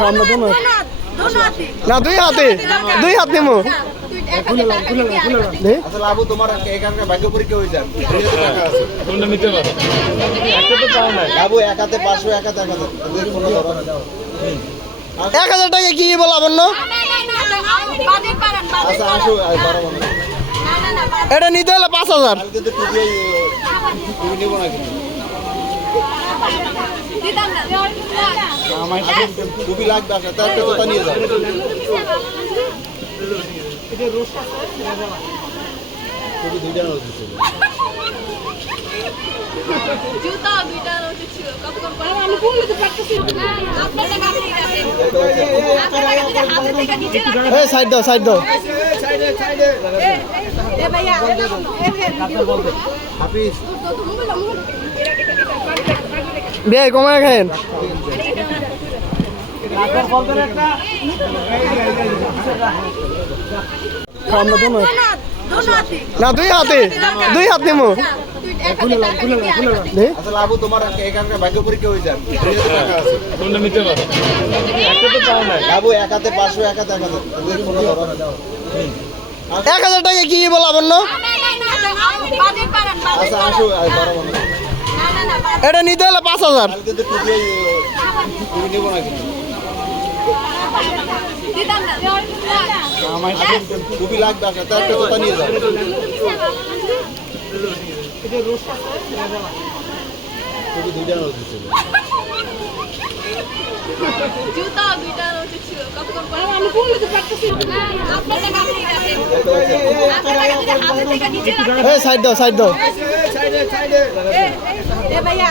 আমরা না দুই হাতে নেবো আসলে আবু তোমার এখানকার ভাগ্য পরীক্ষা হয়ে যান কোনটা নিতে পারো একটা তো পাও নাই আবু এক হাতে 500 এক হাতে 1000 1000 টাকা কি বলাবেন না আচ্ছা আসো এটা নিতে হলে 5000 কিন্তু টুপি নেব না কিন্তু টুপি লাগবে আসলে তার একটা কথা নিয়ে যাও টুপি দুইটা নোট দিচ্ছে জুতা দুইটা রয়েছে ছিল কতক্ষণ পরে আমি বলতে পারতেছি না আপনার টাকা আপনি রাখেন আপনার টাকা যদি হাতে থেকে নিচে রাখেন এই সাইড দাও সাইডে এ ভাইয়া হাফিজ তো মোবাইল বে কমায় খায়েন আমরা না দুই হাতে নেবো আসলে আবু তোমার এখানকার ভাগ্য পরীক্ষা হয়ে যান কোনটা নিতে পারো একটা তো পাও নাই আবু এক হাতে 500 এক হাতে 1000 1000 টাকা কি বলাবেন না আচ্ছা আসো এটা নিতে হলে 5000 কিন্তু টুপি নেব না কিন্তু টুপি লাগবে আসলে তার একটা কথা নিয়ে যাও টুপি দুইটা নোট দিচ্ছে জুতা দুইটা রয়েছে ছিল কতক্ষণ পরে আমি বলতে পারতেছি না আপনার টাকা আপনি রাখেন আপনার টাকা যদি হাতে থেকে নিচে রাখেন এই সাইড দাও সাইডে এ ভাইয়া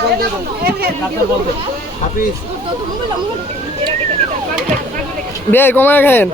হাফিজ তো মোবাইল বে কমায় খায়েন